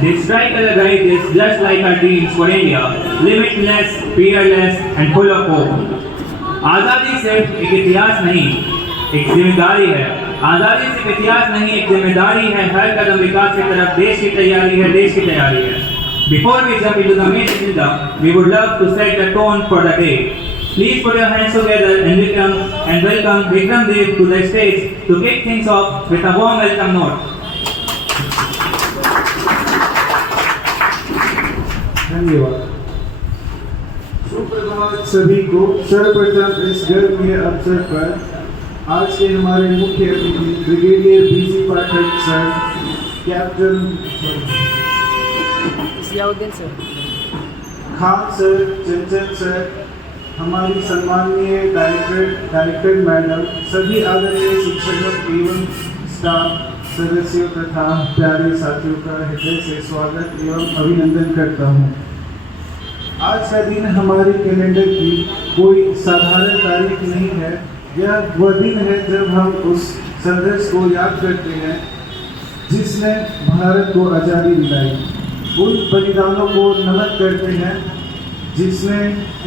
They strike at the right is just like our dreams for India, limitless, fearless and full of hope. आज़ादी सिर्फ एक इतिहास नहीं, एक जिम्मेदारी है। आज़ादी सिर्फ इतिहास नहीं, एक जिम्मेदारी है। हर कदम विकास की तरफ देश की तैयारी है, देश की तैयारी है। Before we jump into the main agenda, we would love to set the tone for the day. Please put your hands together and welcome Vikram Dev to the stage to kick things off with a warm welcome note. धन्यवाद। सुप्रभात सभी को। सर्वप्रथम इस गर्व अवसर पर आज के हमारे मुख्य अतिथि ब्रिगेडियर बीसी पाठक सर, कैप्टन खान सर, चंचल सर, हमारी सम्माननीय डायरेक्टर मैडम, सभी आदरणीय शिक्षकों एवं स्टाफ सदस्यों तथा प्यारे साथियों का हृदय से स्वागत एवं अभिनंदन करता हूँ। आज का दिन हमारे कैलेंडर की कोई साधारण तारीख नहीं है। यह वह दिन है जब हम उस संघर्ष को याद करते हैं जिसने भारत को आज़ादी दिलाई, उन बलिदानों को नमन करते हैं जिसने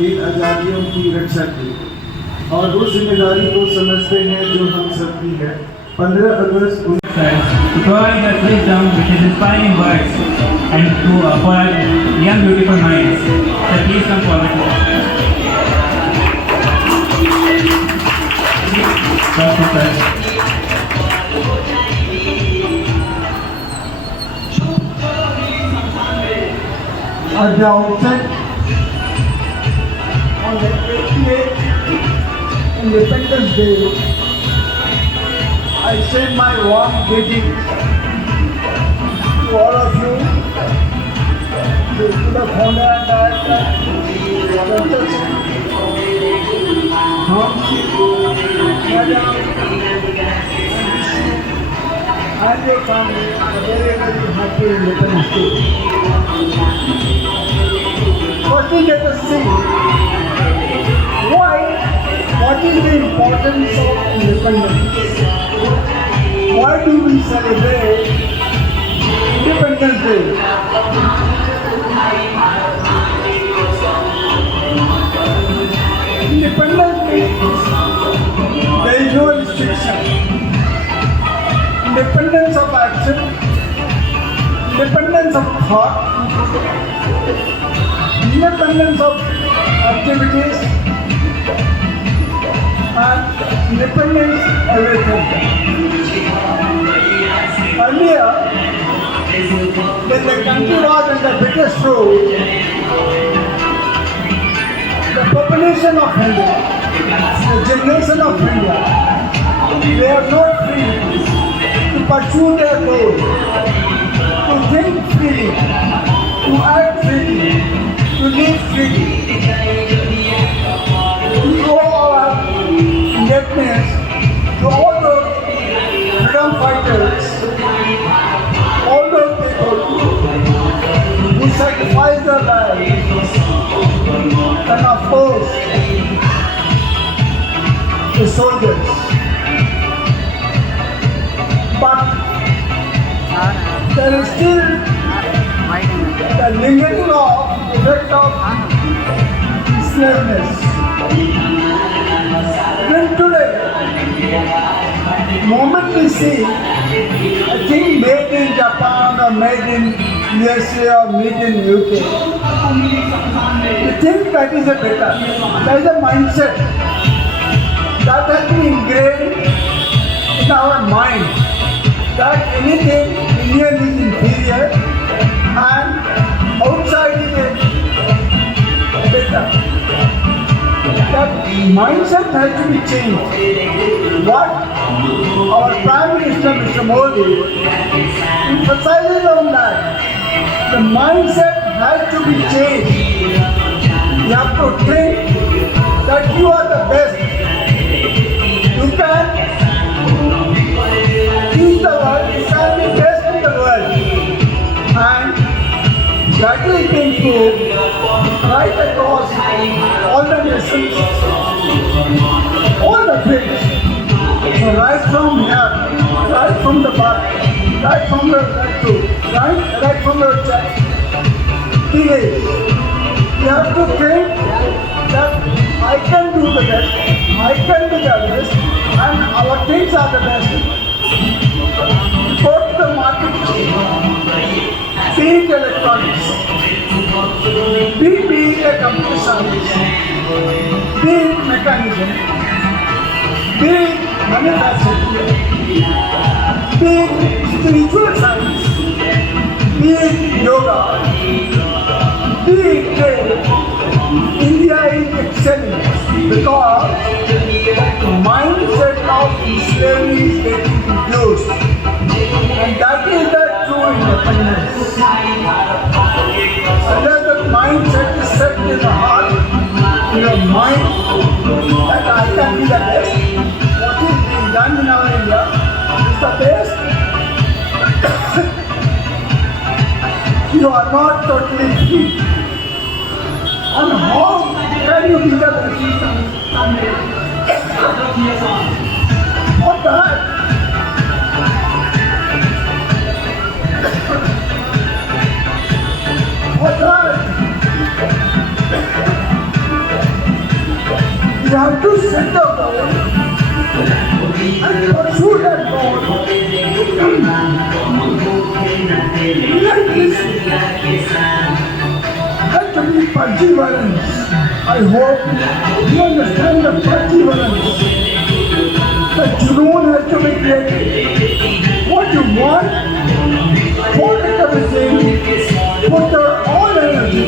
इन आज़ादियों की रक्षा की, और उस जिम्मेदारी को समझते हैं जो हम सबकी है। 15 अगस्त To provide us wisdom with his inspiring words and for our young beautiful minds. So please come forward. At the outset, on the 88th Independence Day, I send my warm greetings to all of you, to the founder and director, Dr. Madam, and your family, a very, very happy Independence Day. Firstly, let us see what is the importance of independence. Why do we celebrate Independence Day? Independence means there is no restriction. Independence of action, independence of thought, independence of activities, and independence everything. Earlier, when the country was under British rule, the population of India, the generation of India, they are not free to pursue their goal, to think freely, to act freely, to live freely. We owe our indebtedness to all those freedom fighters, all those people who sacrificed their lives and opposed the soldiers. But there is still the lingering effect of slaveness. Even today, the moment we see a thing made in Japan or made in USA or made in UK, we think that is a better. That is a mindset that has been ingrained in our mind that anything Indian is inferior and outside is better. That mindset has to be changed. What our Prime Minister Mr. Modi emphasizes on that, the mindset has to be changed. You have to think that you are the best. You can teach the world, you can be best in the world. And that is being proved right across all the nations, all the fields. So right from here, right from the back, right from the right from the teenage. You have to think that I can do the best, I can be the best, and our kids are the best. Go to the market, be it electronics, be it a computer science, be it mechanism, be it manufacturing, be it spiritual science, be it yoga, be it trade. India is excelling because the mindset of slavery is getting reduced, and that is the true independence. Unless the mindset is set in the heart, in your mind, that I can be the best, what is being done in our India is the best. You are not totally free. And how can you be the best? What that? What that? You have to set the goal and pursue that goal. Like this. Has to be perseverance. I hope you understand the perseverance. The junoon has to be created. What you want, put everything, put your all energy,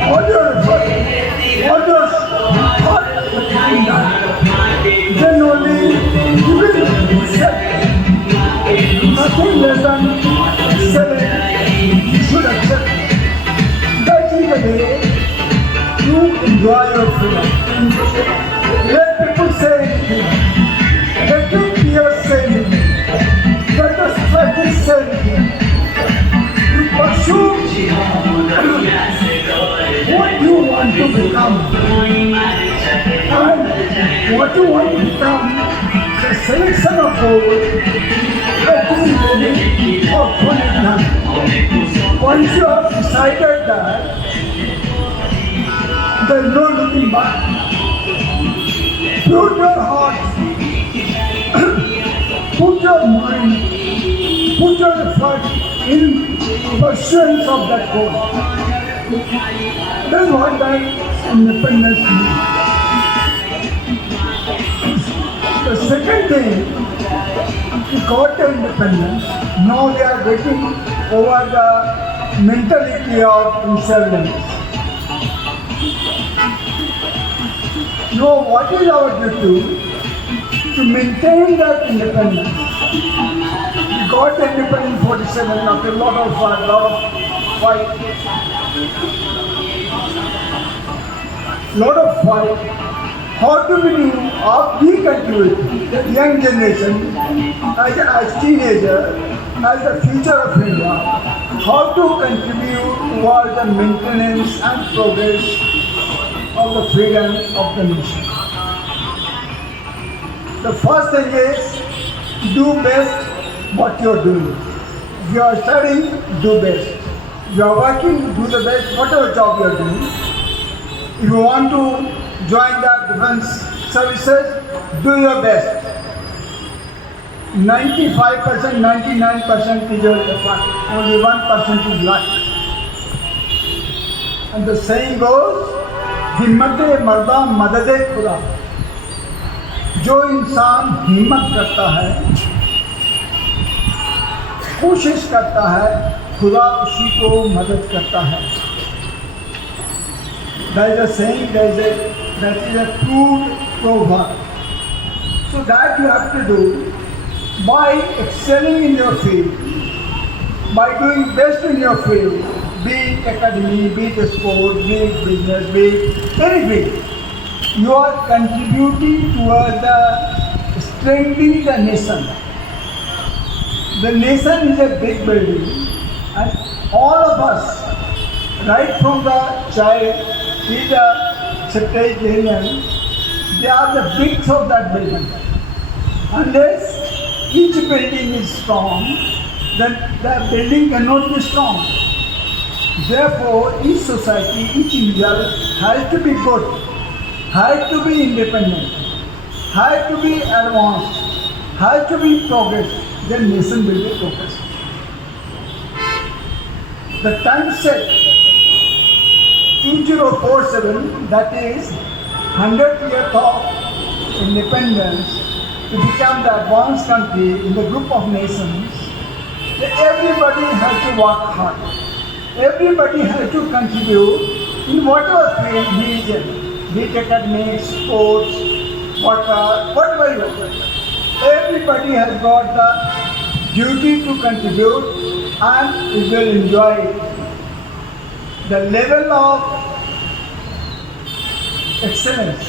all your effort, all your heart in that. Then only you will accept. Nothing less than selling. You should accept. That is the way you enjoy your freedom. Let people say anything. Let your peers say anything. Let the society say anything. You pursue what you want to become. And what you want to become, the selection of goals, has to be ready or fully done. Once you have decided that, there is no looking back. Put your heart, put your mind, put your effort in pursuance of that goal. That's what that independence means. The second thing, we got the independence. Now they are getting over the mentality of insolvency. No, what is our duty? To maintain that independence. We got the independence in 47 after a lot of fight. How do we do? We contribute, the young generation, as teenager, as the future of India, how to contribute towards the maintenance and progress of the freedom of the nation. The first thing is, do best what you are doing. If you are studying, do best. If you are working, do the best, whatever job you are doing. If you want to join the defense services, do your best. 95%, 99% is your effort, only 1% is luck. And the saying goes, हिम्मत मर्दा मदद खुदा. जो इंसान हिम्मत करता है, कोशिश करता है, खुदा उसी को मदद करता है. There is a saying, that is a true proverb. So that you have to do by excelling in your field, by doing best in your field, be it academy, be it sport, be it business, be it anything. You are contributing towards the strengthening the nation. The nation is a big building, and all of us, right from the child, is a septuagenarian, they are the bricks of that building. Unless each building is strong, then the building cannot be strong. Therefore, each society, each individual has to be good, has to be independent, has to be advanced, has to be progress. Then nation will be progress. The time set 2047, that is 100 years of independence, to become the advanced country in the group of nations. Everybody has to work hard. Everybody has to contribute in whatever field he is in, be it academics, sports, whatever you are. Everybody has got the duty to contribute and he will enjoy it. The level of excellence,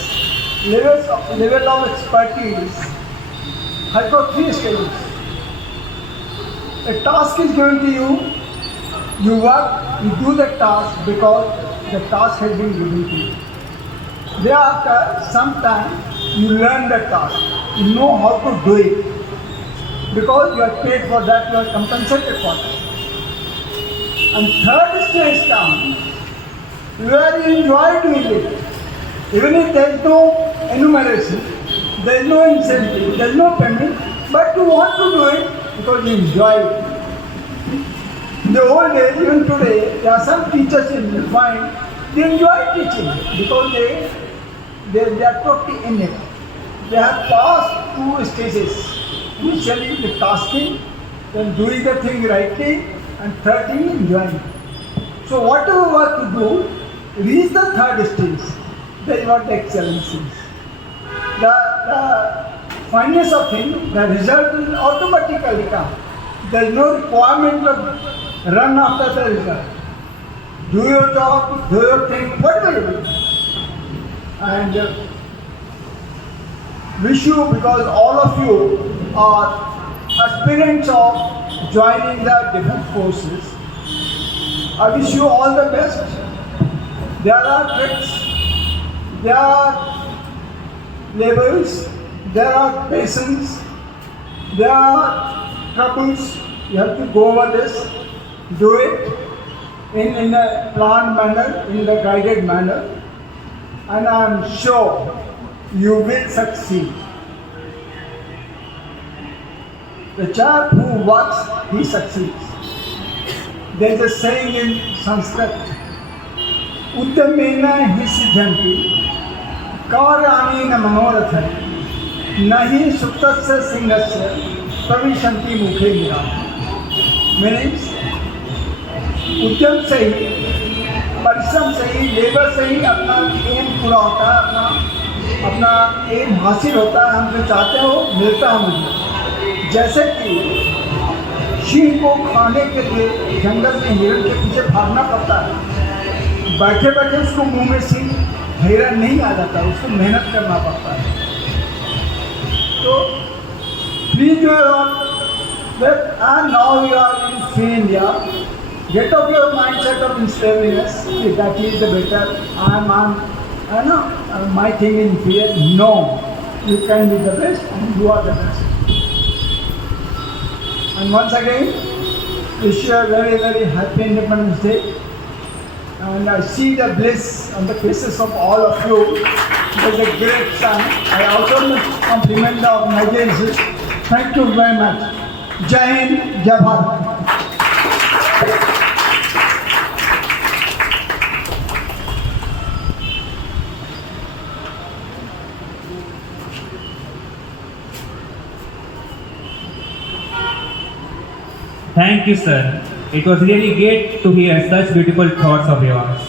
level of expertise has got 3 stages. A task is given to you, you work, you do the task because the task has been given to you. Thereafter, sometime you learn the task, you know how to do it. Because you are paid for that, you are compensated for that. And third stage comes where you enjoy doing it. Even if there is no enumeration, there is no incentive, there is no payment, but you want to do it because you enjoy it. In the old days, even today, there are some teachers you find, they enjoy teaching because they are totally in it. They have passed 2 stages. Initially the tasking, then doing the thing rightly, and third thing enjoying. So whatever work you do, reach the third stage. That is what the excellence is. The fineness of thing, the result will automatically come. There is no requirement to run after the result. Do your job, do your thing, whatever you do. And wish you, because all of you are aspirants of joining the defense forces, I wish you all the best. There are tricks, there are labels, there are patience, there are troubles. You have to go over this, do it in a planned manner, in the guided manner, and I am sure you will succeed. The chap who works, he succeeds. There is a saying in Sanskrit, Uddamena hi siddhanti, karyanena manoratham, nahi suktasya singhasya, pravishanti mukhe mira. Means, उद्यम से ही, परिश्रम से ही, labour से ही अपना M पूरा होता है, अपना एम हासिल होता है, हम जो चाहते हो मिलता है मुझे। जैसे कि सिंह को खाने के लिए जंगल में हिरण के पीछे भागना पड़ता है, बैठे बैठे उसको मुंह में सिंह हिरण नहीं आ जाता, उसको मेहनत करना पड़ता है। तो please and now you are in free India, get off your mindset of unsteadiness, that is the better, I know, my thing in fear. No, you can be the best and you are the best. And once again, wish you a very, very happy Independence Day. And I see the bliss on the faces of all of you. It was a great time. I also must compliment the organizers. Thank you very much. Jai Hind, Jai Bharat. Thank you, sir. It was really great to hear such beautiful thoughts of yours.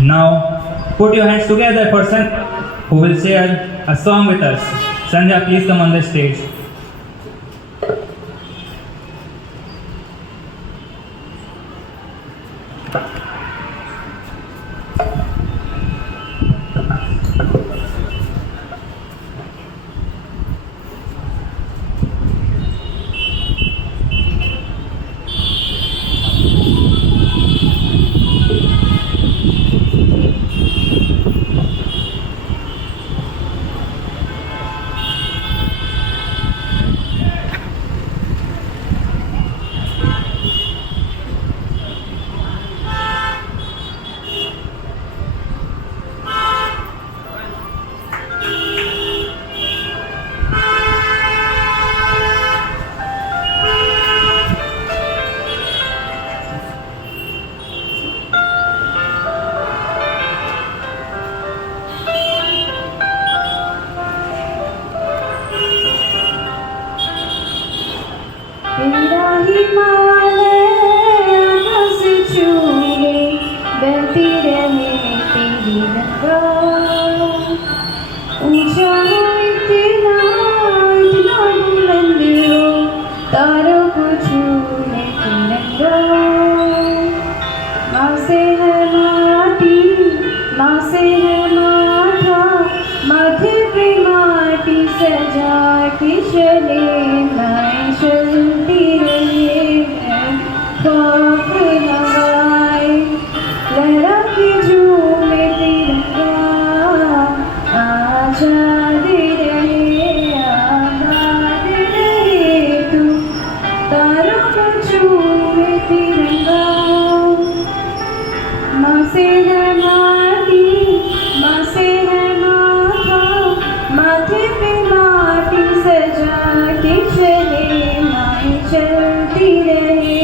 Now, put your hands together for Sandhya, who will share a song with us. Sandhya, please come on the stage. तेरा हिमालय आकाश छूले बहती रहे तेरी गंगा ऊंचा हो इतना इतना बुलंद हो तारों को छूले तिरंगा माँ से है माटी माँ से है माथा माथे पे माटी सजा के चले मैं चलती रही मैं खौफ हवाएं लहरा के झूमे तिरंगा आजाद रहे आबाद रहे तू तारों को झूमे तिरंगा माँ से है माटी माँ से है माथा माथे पे माटी सजा के चले माए चलती रहे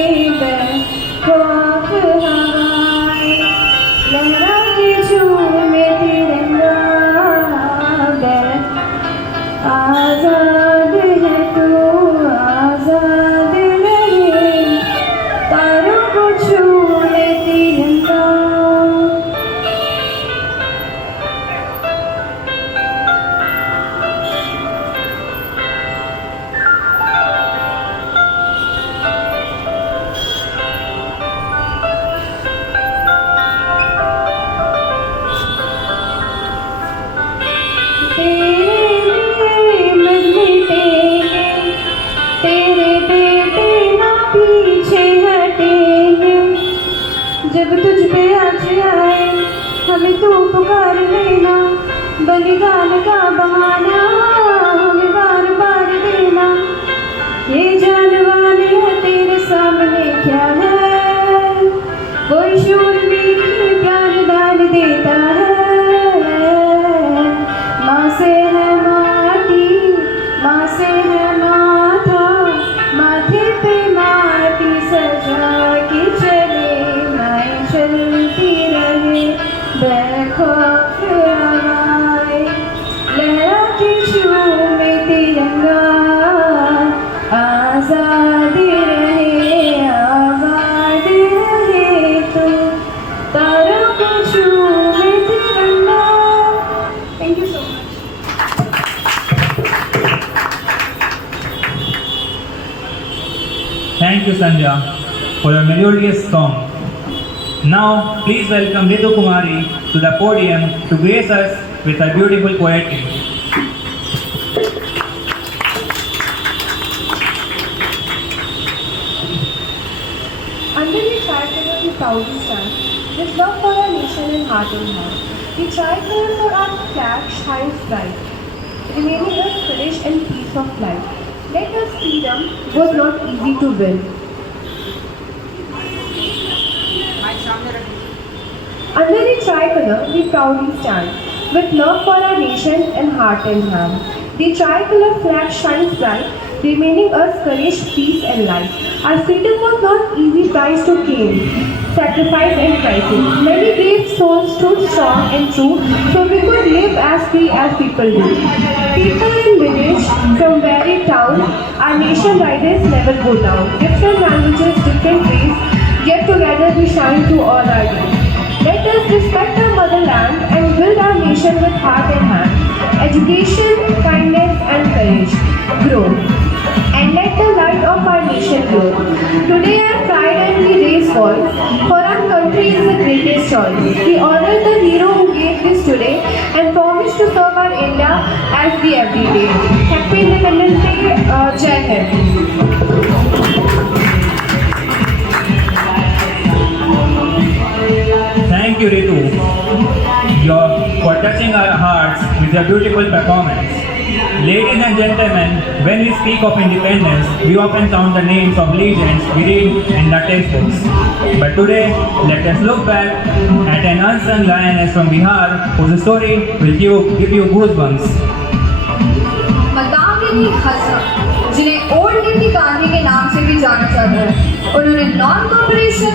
खौफ हवाएं लहरा के झूमे तिरंगा आजाद है तू आजाद रहे तारों को छूले तिरंगा तेरे बेटे ना पीछे हटेंगे जब तुझ पे आज आए हमें तू पुकार लेना बलिदान का बहाना हमें बार बार देना ये जानवर है तेरे सामने क्या है कोई शूरवीर भी प्राण दान देता है माँ से है माटी माँ से है माथा माथे पे माटी सजा के चले मैं चलती रहे बेखौफ हवाएं लहरा के झूमे तिरंगा आजाद रहे आबाद रहे तू तारों को झूमे तिरंगा। Thank you so much. Thank you, Sandhya, for your melodious song. Now, please welcome Ritu Kumari to the podium to grace us with her beautiful poetry. Under the tricolour we proudly stand, with love for our nation and heart in hand. The tricolour for our flag shines bright, remaining us courage and peace of life. Let us freedom was not easy to win. Under the tricolour we proudly stand, with love for our nation and heart in hand. The tricolour flag shines bright, remaining us courage, peace and life. Our freedom was not easy prize to gain, sacrifice and crisis. Many brave souls stood strong and true, so we could live as free as people do. People in village, from varied town, our nation riders never go down. Different languages, different ways, yet together we shine through all our days. Let us respect our motherland and build our nation with heart and hand. Education, kindness and courage grow. And let the light of our nation glow. Today our pride and we raise voice, for our country is the greatest choice. We honor the hero who gave this today and promise to serve our India as the everyday. Happy Independence Day, Jai Hind. Thank you, Ritu, for touching our hearts with your beautiful performance. Ladies and gentlemen, when we speak of independence, we often count the names of legends we read in the textbooks. But today, let us look back at an unsung lioness from Bihar whose story will give you goosebumps. Mandakini Hasan, जिन्हें old इंडी गांधी के नाम से भी जाना जाता है, उन्होंने non corporation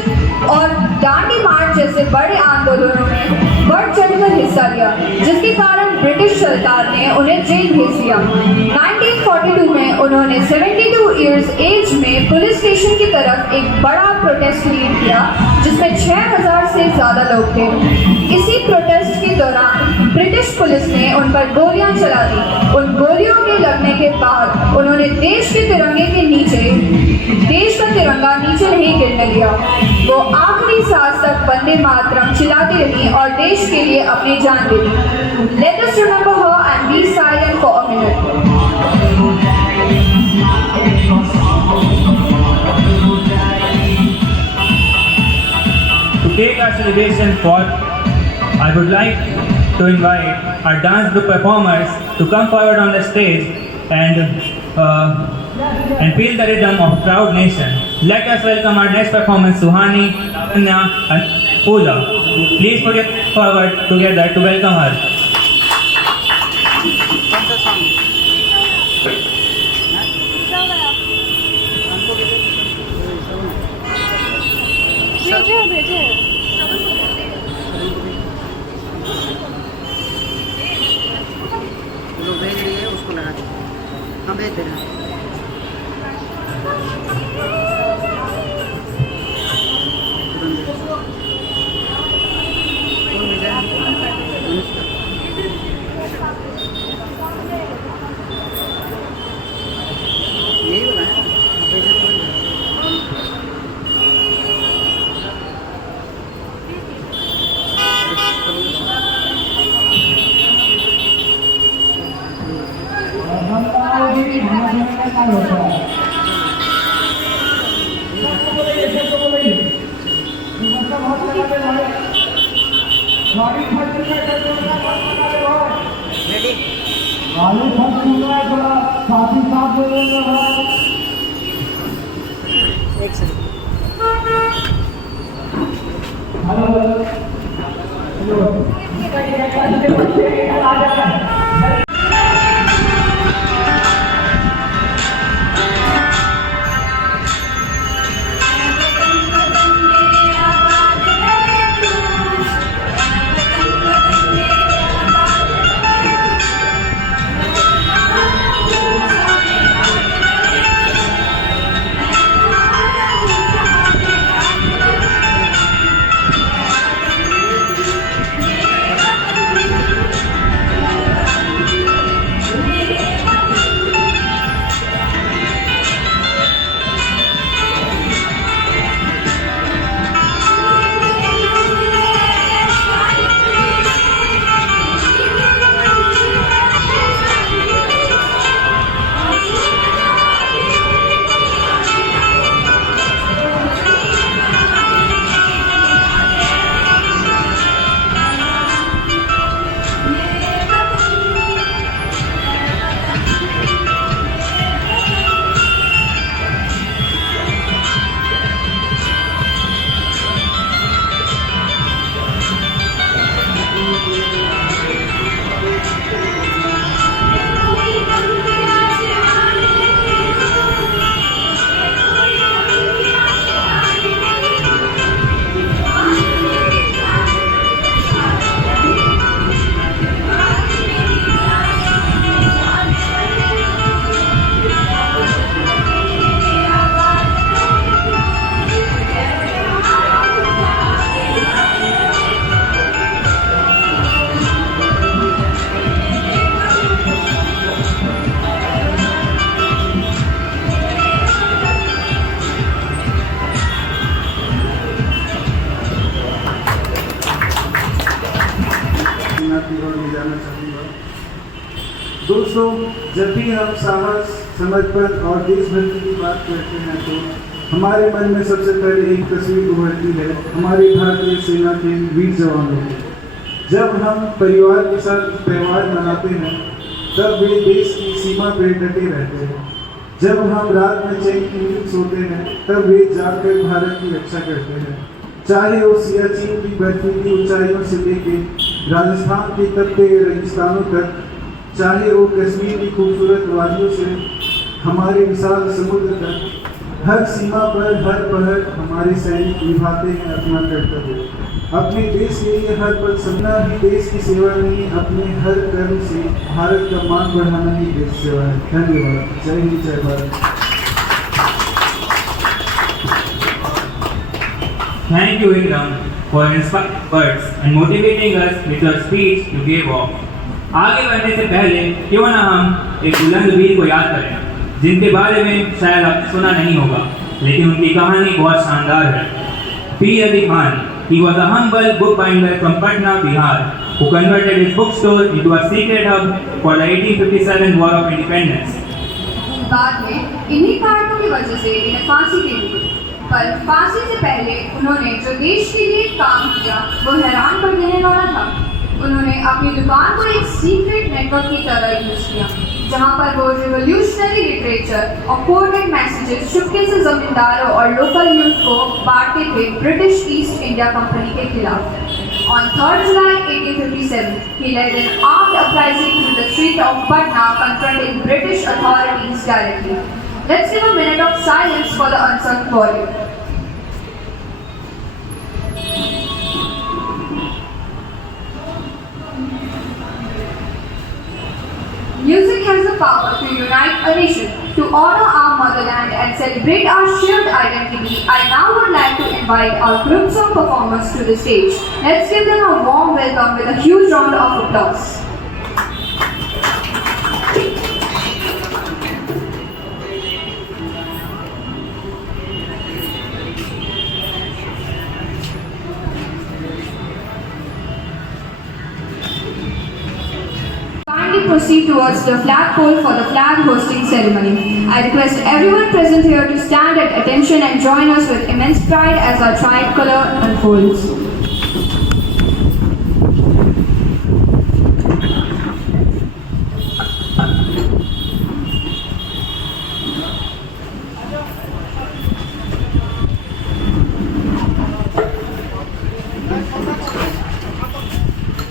और दांडी मार्च जैसे बड़े आंदोलनों में बढ़ चढ़कर हिस्सा लिया, जिसके कारण ब्रिटिश सरकार ने उन्हें जेल भेज दिया। 1942 में उन्होंने 72 इयर्स एज में स्टेशन की तरफ एक बड़ा प्रोटेस्ट लीड किया जिसमें 6000 से ज़्यादा लोग थे। इसी प्रोटेस्ट के दौरान ब्रिटिश पुलिस ने उन पर गोलियां चला दी। उन गोलियों के लगने के बाद उन्होंने देश के तिरंगे के नीचे देश का तिरंगा नीचे नहीं गिरने दिया। वो आखिरी सांस तक वंदे मातरम चिल्लाती रही और देश के लिए अपनी जान दे दी। Let us remember her and be silent for a minute. To take our celebration forward, I would like to invite our dance group performers to come forward on the stage and feel the rhythm of proud nation. Let us welcome our next performance, Suhani, Lavanya and Pooja. Please put it forward together to welcome her. भेज रही है उसको लगा दो। हाँ भेज दे रहे हैं। कौन भेजा है? यही वाला है। हाँ, भेजा तो वही है। रेडी? एक सेकंड। दोस्तों, जब भी हम साहस, समर्पण और देशभक्ति की बात करते हैं तो हमारे मन में सबसे पहले एक तस्वीर उभरती है हमारी भारतीय सेना के वीर जवानों की। जब हम परिवार के साथ त्यौहार मनाते हैं तब वे देश की सीमा पर डटे रहते हैं। जब हम रात में चैन की नींद सोते हैं तब वे जाकर भारत की रक्षा करते हैं। चाहे वो सियाचिन की बर्फीली ऊंचाइयों से लेकर राजस्थान के तपते रेगिस्तानों तक, चाहे वो कश्मीर की खूबसूरत वादियों से हमारे विशाल समुद्र तक, हर सीमा पर हर पहर हमारे सैनिक निभाते हैं अपना कर्तव्य। अपने देश के लिए हर पल सपना ही देश की सेवा नहीं, अपने हर कर्म से भारत का मान बढ़ाना ही देश सेवा है। धन्यवाद। जय हिंद, जय Bharat. Thank you, Vikram, for inspiring words and motivating us with your speech you gave off. आगे बढ़ने से पहले क्यों ना हम एक बुलंद वीर को याद करें, जिनके बारे में शायद आपने सुना नहीं होगा, लेकिन उनकी कहानी बहुत शानदार है। P Ali Khan, he was a humble bookbinder from Patna, Bihar, who converted his bookstore into a secret hub for the 1857 War of Independence. बाद में इन्हीं कारणों की वजह से इन्हें फांसी दे दी, पर फांसी से पहले उन्होंने जो देश के लिए काम किया वो हैरान कर देने वाला था। उन्होंने अपनी दुकान को एक सीक्रेट नेटवर्क की तरह यूज किया, जहां पर वो रिवोल्यूशनरी लिटरेचर और कोडेड मैसेजेस चुपके से जमींदारों और लोकल यूथ को बांटते थे ब्रिटिश ईस्ट इंडिया कंपनी के खिलाफ। On 3rd July 1857, he led an armed uprising through the street of Patna, confronting British authorities directly. Let's give a minute of silence for the unsung warrior. Music has the power to unite a nation, to honor our motherland and celebrate our shared identity. I now would like to invite our groups of performers to the stage. Let's give them a warm welcome with a huge round of applause. Kindly proceed towards the flagpole for the flag hosting ceremony. I request everyone present here to stand at attention and join us with immense pride as our tricolor unfolds.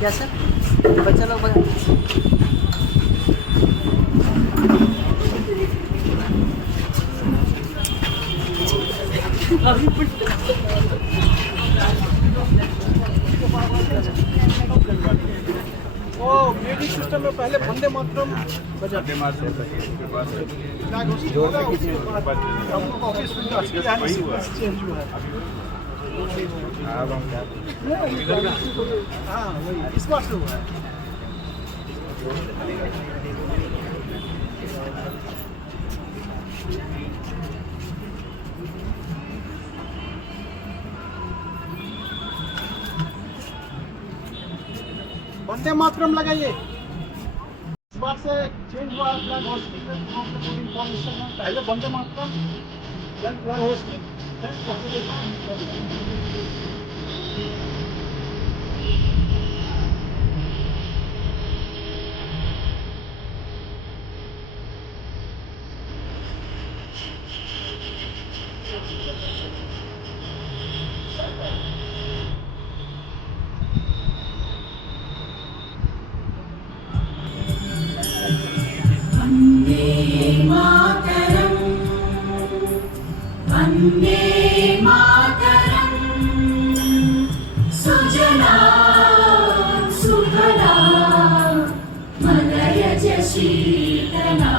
क्या sir बच्चा लोग बता वो music system में पहले वंदे मातरम बजाते हैं जो हम लोग ऑफिस में तो असली है चेंज हुआ है हाँ वही इस बार से हुआ है वंदे मातरम लगाइए इस बार से चेंज हुआ फ्लैग होस्टिंग इंफॉर्मेशन में पहले Vande Mataram then flag hosting वन्दे मातरं सुजला सुफला मलयज शीतला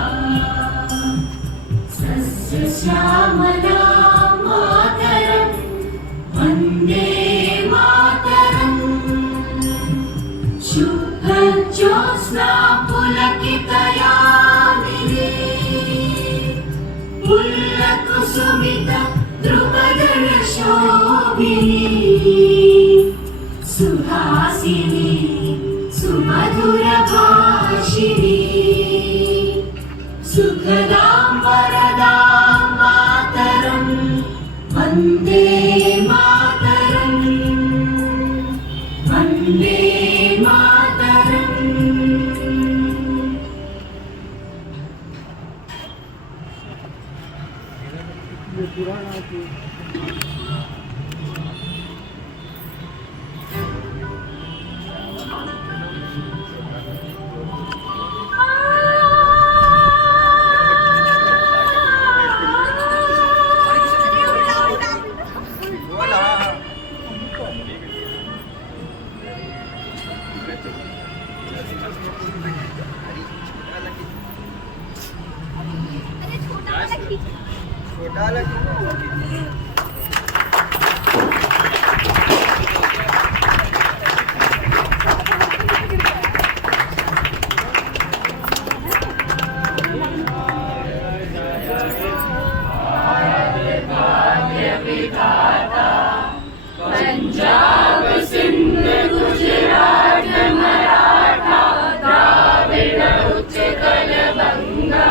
सस्यश्यामला मातरं वन्दे मातरं शुभ्रज्योत्स्ना पुलकितयामिनी पुल्लकुसुमित ध्रुवदर्शोभिनी सुहासिनी सुमधुरभाषिणी सुखदां वरदां मातरं वन्दे मातरं वन्दे मातरम् विधाता पंजाब सिंध गुजरात मराठा द्राविड़ उत्कल बंगा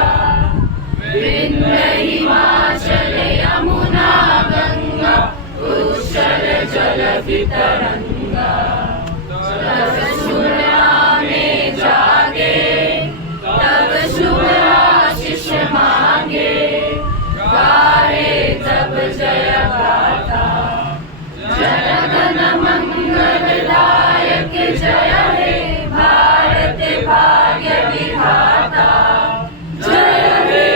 विंध्य हिमाचल यमुना गंगा उच्छल जल वितरंगा तब सुरा में जागे तब शुभ आशीष मांगे गाए तब जय गाथा जनगण मंगलदायक जय हे भारत भाग्य विधाता जय हे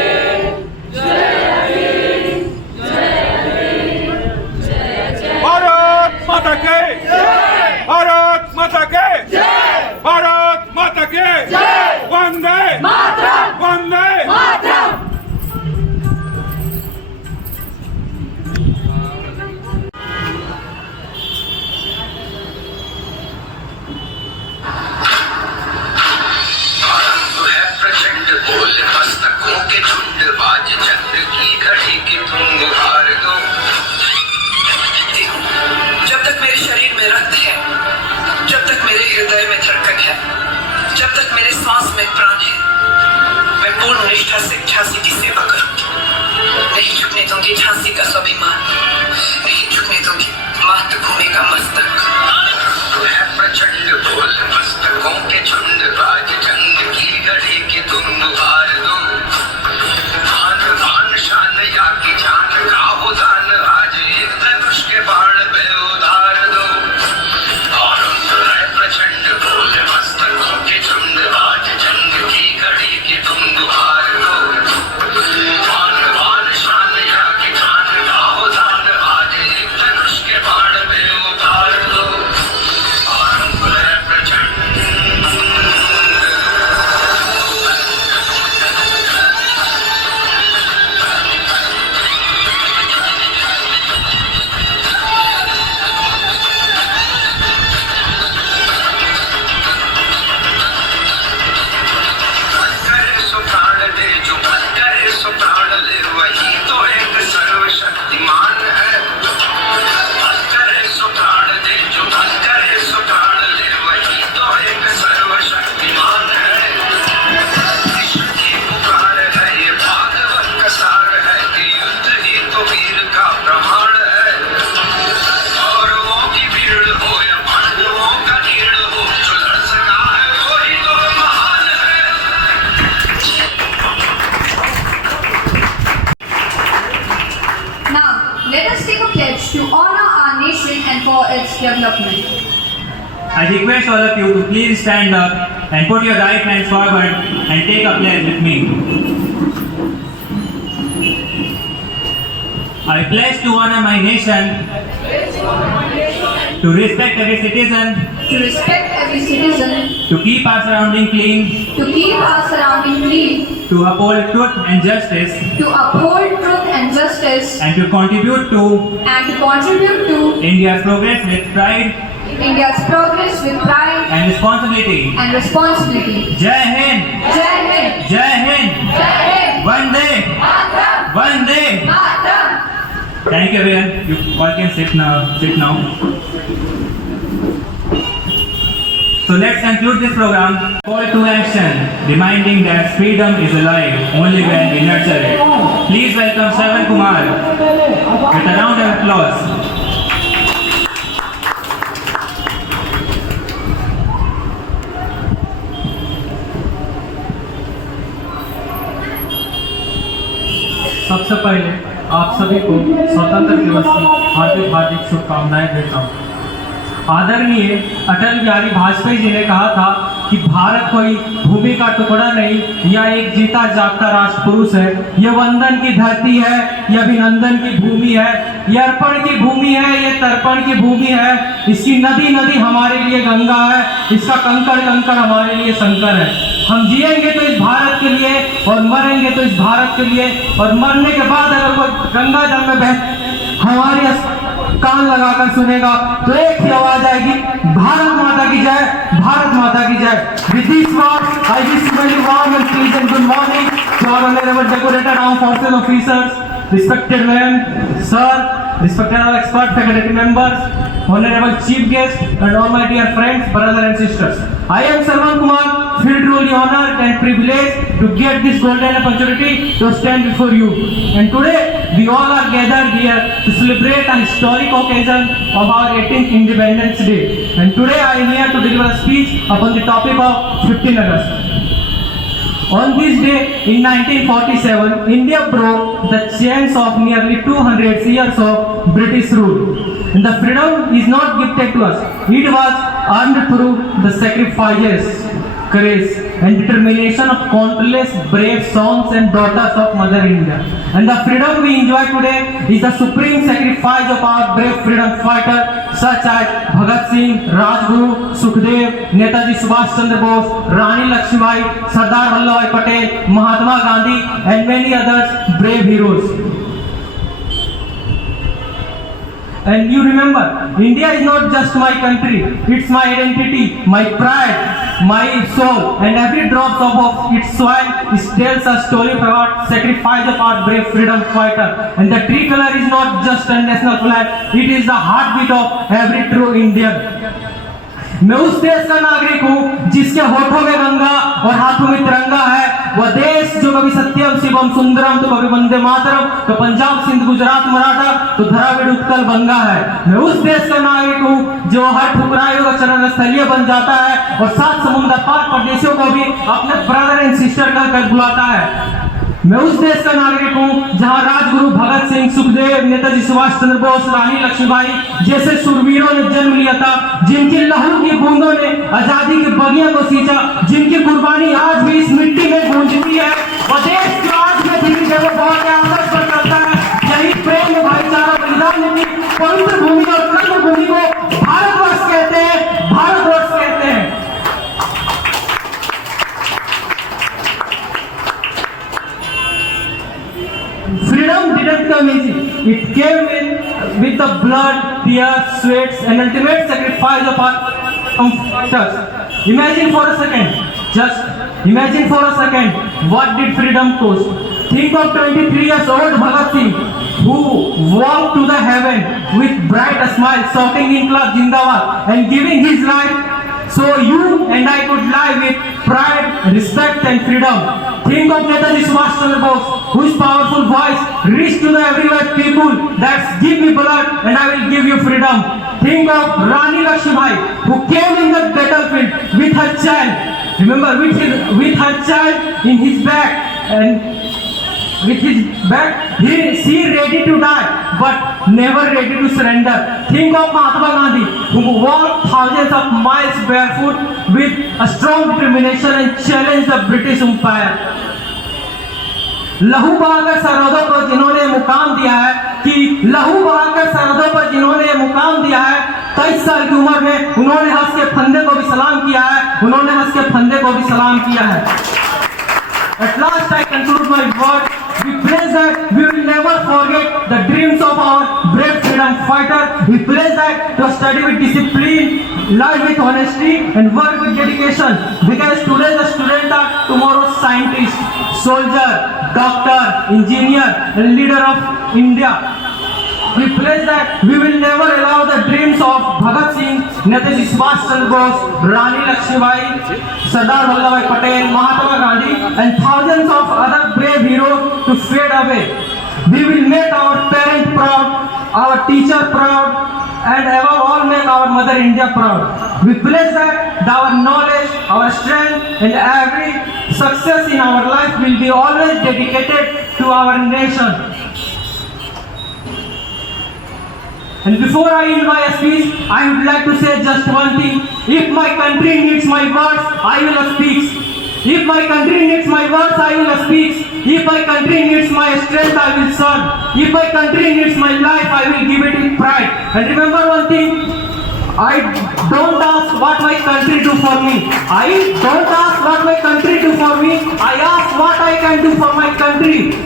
जय हे जय हे जय जय भारत माता के भारत माता के भारत माता के वंदे मातरम वंदे मातरम तो है प्रचंड बोल मस्तकों के झुंड बाज चंद्र की घड़ी की तुम गुहार दो जब तक मेरे शरीर में रक्त है जब तक मेरे हृदय में धड़कन है जब तक मेरे सांस में प्राण है मैं पूर्ण निष्ठा से झांसी की सेवा करूंगी नहीं झुकने दूंगी झांसी का स्वाभिमान नहीं झुकने दूंगी मातृभूमि का मस्तक तो है प्रचंड बोल मस्तकों के झुंड बाज जंग की घड़ी की तुम गुहार दो मान मान शान या की जान का उदान आज एक धनुष के बाण पे उधार दो और तो है प्रचंड बोल मस्तकों के झुंड बाज जंग की घड़ी की तुम गुहार दो मान मान शान या की जान का उदान आज एक धनुष के बाण पे उधार दो और तो है प्रचंड करे सो प्राण दे जो मन करे सो प्राण ले वही तो एक सर्वशक्तिमान है मन करे सो प्राण दे जो मन करे सो प्राण ले वही तो एक सर्वशक्तिमान है विश्व की पुकार है ये भागवत का सार है कि युद्ध ही तो वीर का प्रमाण है कौरवों की भीड़ हो या पांडवों का नीड़ हो जो लड़ सका है वही तो महान है Now, let us take a pledge to honor our nation and for its development. I request all of you to please stand up and put your right hands forward and take a pledge with me. I pledge to honor my nation, to respect every citizen, To respect every citizen, to keep our surrounding clean, to keep our surrounding clean, to uphold truth and justice, to uphold truth and justice, and to contribute to India's progress with pride India's progress with pride and responsibility. and responsibility. Jai Hind! Jai Hind! Jai Hind! Jai Hind! Vande! Mataram! Vande! Mataram! Thank you everyone. You all can sit now. So let's conclude this program. Call to action, reminding that freedom is alive only when we nurture it. Please welcome Shravan Kumar with a round of applause. सबसे पहले आप सभी को स्वतंत्र दिवस की हार्दिक हार्दिक शुभकामनाएं देता हूँ। आदरणीय अटल बिहारी वाजपेयी जी ने कहा था कि भारत कोई भूमि का टुकड़ा नहीं, यह एक जीता जागता राष्ट्र पुरुष है। यह वंदन की धरती है, यह अभिनंदन की भूमि है, यह अर्पण की भूमि है, यह तर्पण की भूमि है। इसकी नदी नदी हमारे लिए गंगा है, इसका कंकड़ कंकड़ हमारे लिए शंकर है। हम जिएंगे तो इस भारत के लिए और मरेंगे तो इस भारत के लिए, और मरने के बाद अगर कोई गंगा जल में बह हमारी कान लगाकर सुनेगा तो एक ही आवाज आएगी, भारत माता की जय, भारत माता की जय। With these words, I wish you very warm and pleasant good morning to our honorable decorated armed forces officers, respected men, sir, respected our expert faculty members, honorable chief guest, and all my dear friends, brothers and sisters. I am Sarvan Kumar, feel truly honored and privileged to get this golden opportunity to stand before you. And today, we all are gathered here to celebrate a historic occasion of our 18th Independence Day. And today, I am here to deliver a speech upon the topic of 15 August. On this day in 1947, India broke the chains of nearly 200 years of British rule. And the freedom is not gifted to us. It was earned through the sacrifices, courage, and determination of countless brave sons and daughters of Mother India. And the freedom we enjoy today is the supreme sacrifice of our brave freedom fighters such as Bhagat Singh, Rajguru, Sukhdev, Netaji Subhash Chandra Bose, Rani Lakshmibai, Sardar Vallabhbhai Patel, Mahatma Gandhi, and many others brave heroes. And you remember, India is not just my country, it's my identity, my pride, my soul, and every drop of its soil tells a story about sacrifice of our brave freedom fighter. And the tricolor is not just a national flag, it is the heartbeat of every true Indian. मैं उस देश का नागरिक हूँ जिसके होठों में गंगा और हाथों में तिरंगा है। वह देश जो कभी सत्यम शिवम सुंदरम तो कभी वंदे मातरम तो पंजाब सिंध गुजरात मराठा तो धराविड उत्कल बंगा है। मैं उस देश का नागरिक हूँ जो हर ठुकरायों का चरण स्थलीय बन जाता है और 7 समुद्र पार प्रदेशों को भी अपने ब्रदर एंड सिस्टर कर बुलाता है। मैं उस देश का नागरिक हूँ जहाँ राजगुरु भगत सिंह, सुखदेव, नेताजी सुभाष चंद्र बोस, रानी लक्ष्मीबाई जैसे सुरवीरों ने जन्म लिया था, जिनकी लहू की बूंदों ने आजादी की बगिया को सींचा, जिनकी कुर्बानी आज भी इस मिट्टी में गूंजती है। और देश जो आज में धीरे वो बहुत आदर्श पर करता है। यही प्रेम भाईचारा बलिदान की पवित्र भूमि और कर्म भूमि को भारतवर्ष कहते हैं, भारतवर्ष कहते हैं। Freedom didn't come easy. It came in with the blood, tears, sweats, and ultimate sacrifice of our fighters. Imagine for a second, just imagine for a second, what did freedom cost? Think of 23 years old Bhagat Singh, who walked to the heaven with bright smile, shouting Inqilab Zindabad, and giving his life so you and I could live with pride, respect, and freedom. Think of Netaji Subhash Chandra Bose, whose powerful voice reached to the everywhere people that give me blood and I will give you freedom. Think of Rani Lakshmibai, who came in the battlefield with her child. Remember, with her child in his back, and with his back, she ready to die, but never ready to surrender. Think of Mahatma Gandhi, who walked thousands of miles barefoot with a strong determination and challenged the British Empire. लहू बहाकर सरहदों पर जिन्होंने मुकाम दिया है कि लहू बहाकर सरहदों पर जिन्होंने मुकाम दिया है, 23 साल की उम्र में उन्होंने हंस के फंदे को भी सलाम किया है, उन्होंने हंस के फंदे को भी सलाम किया है। At last I conclude my word. We pledge that we will never forget the dreams of our brave freedom fighter. We pledge that to study with discipline, live with honesty, and work with dedication. Because today the students are tomorrow's scientist, soldier, doctor, engineer, and leader of India. We pledge that we will never allow the dreams of Bhagat Singh, Netaji Subhash Chandra Bose, Rani Lakshmibai, Sardar Vallabhbhai Patel, Mahatma Gandhi, and thousands of other brave heroes to fade away. We will make our parents proud, our teacher proud, and above all make our Mother India proud. We pledge that our knowledge, our strength, and every success in our life will be always dedicated to our nation. And before I end my speech, I would like to say just one thing. If my country needs my words, I will speak. If my country needs my words, I will speak. If my country needs my strength, I will serve. If my country needs my life, I will give it with pride. And remember one thing, I don't ask what my country do for me. I don't ask what my country do for me. I ask what I can do for my country.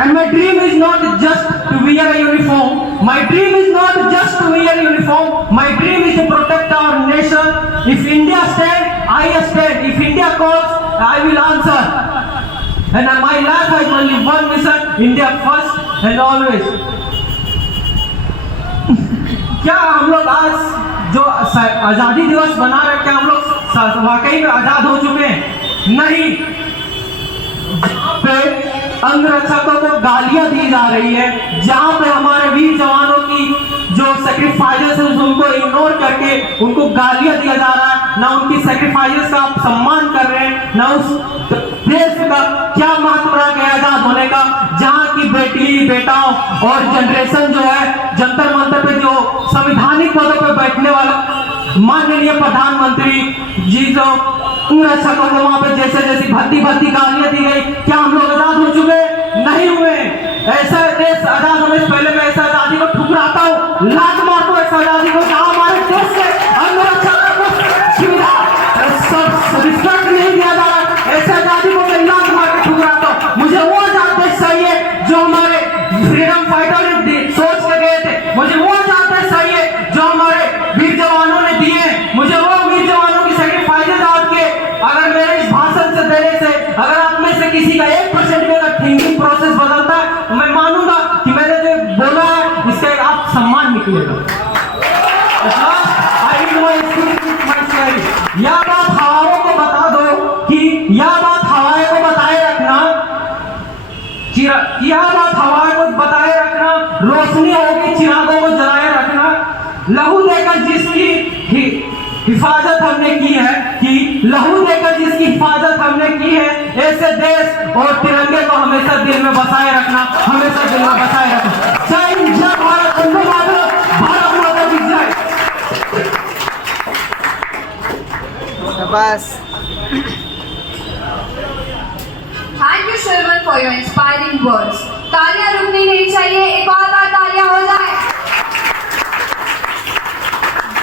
And my dream is not just to wear a uniform. My dream is not just to wear a uniform. My dream is to protect our nation. If India stands, I stand. If India calls, I will answer. And my life has only one mission: India first and always. क्या हम लोग आज जो आज़ादी दिवस बना रहे, क्या हम लोग वाकई में आज़ाद हो चुके हैं? नहीं। पे अंगरक्षकों को गालियां दी जा रही है, जहां पे हमारे वीर जवानों की जो सेक्रीफाइसेस है उनको इग्नोर करके उनको गालियां दिया जा रहा है, ना उनकी सेक्रीफाइसेस का आप सम्मान कर रहे हैं, ना उस देश का क्या महत्व रहा है आजाद होने का, जहां की बेटी बेटाओं और जनरेशन जो है जंतर मंतर पे जो संवैधानिक पदों पे बैठने वाला माननीय प्रधानमंत्री जी जो अंगरक्षकों को वहां पे जैसे जैसी भद्दी गालियां दी गई, क्या हम लोग आजाद हो चुके? नहीं हुए। ऐसा देश आजाद होने से पहले मैं ऐसा आजादी को ठुकराता हूँ, लात मारता हूँ ऐसा आजादी को, जहां हमारे देश के अंगरक्षकों को सुविधा रिस्पेक्ट नहीं दिया जा रहा, ऐसे आजादी को मैं लात मार के ठुकराता हूँ। मुझे वो आजाद देश चाहिए जो हमारे फ्रीडम फाइटर ने सोच के गए थे, मुझे वो आजाद देश चाहिए जो हमारे वीर जवानों ने दिए, मुझे वो वीर जवानों की सेक्रीफाइसेस आज के अगर मेरे इस भाषण से देने से अगर आप में से किसी का 1% भी अगर थिंकिंग प्रोसेस बदलता है तो मैं मानूंगा कि मैंने जो बोला है इसका आप सम्मान निकलेगा। यह बात हवाओं को बता दो कि यह बात हवाएं को बताए रखना, यह बात हवाएं को बताए रखना, रोशनी होगी चिरागों को जलाए रखना, लहू देकर जिसकी हिफाजत हमने की है, कि लहू देकर जिसकी हिफाजत हमने की है, ऐसे देश और तिरंगे को हमेशा दिल में बसाए रखना, हमेशा दिल में बसाए रखना। जय हिंद, जय भारत, वंदे मातरम, भारत माता की जय। बस। Thank you, Shirvan, for your inspiring words. तालियां रुकनी नहीं चाहिए, एक और बार तालियां हो जाए।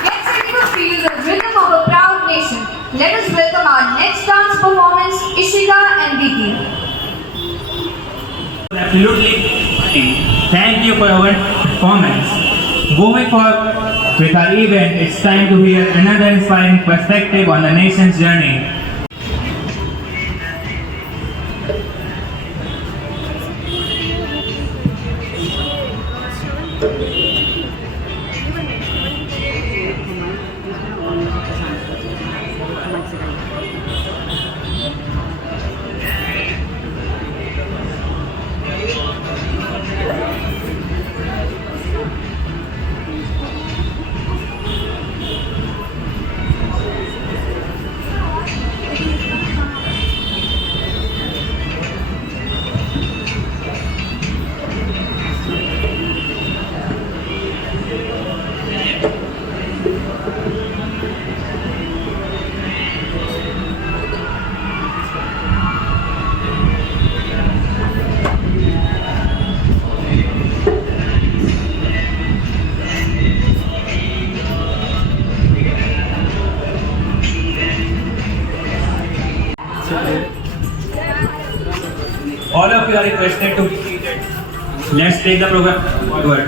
Get ready to feel the rhythm of a proud nation. Let us welcome our next dance performance, Ishika and Diti. Absolutely. Thank you for your performance. Moving forward with our event, it's time to hear another inspiring perspective on the nation's journey. All of you are requested to be seated. Let's take the program forward.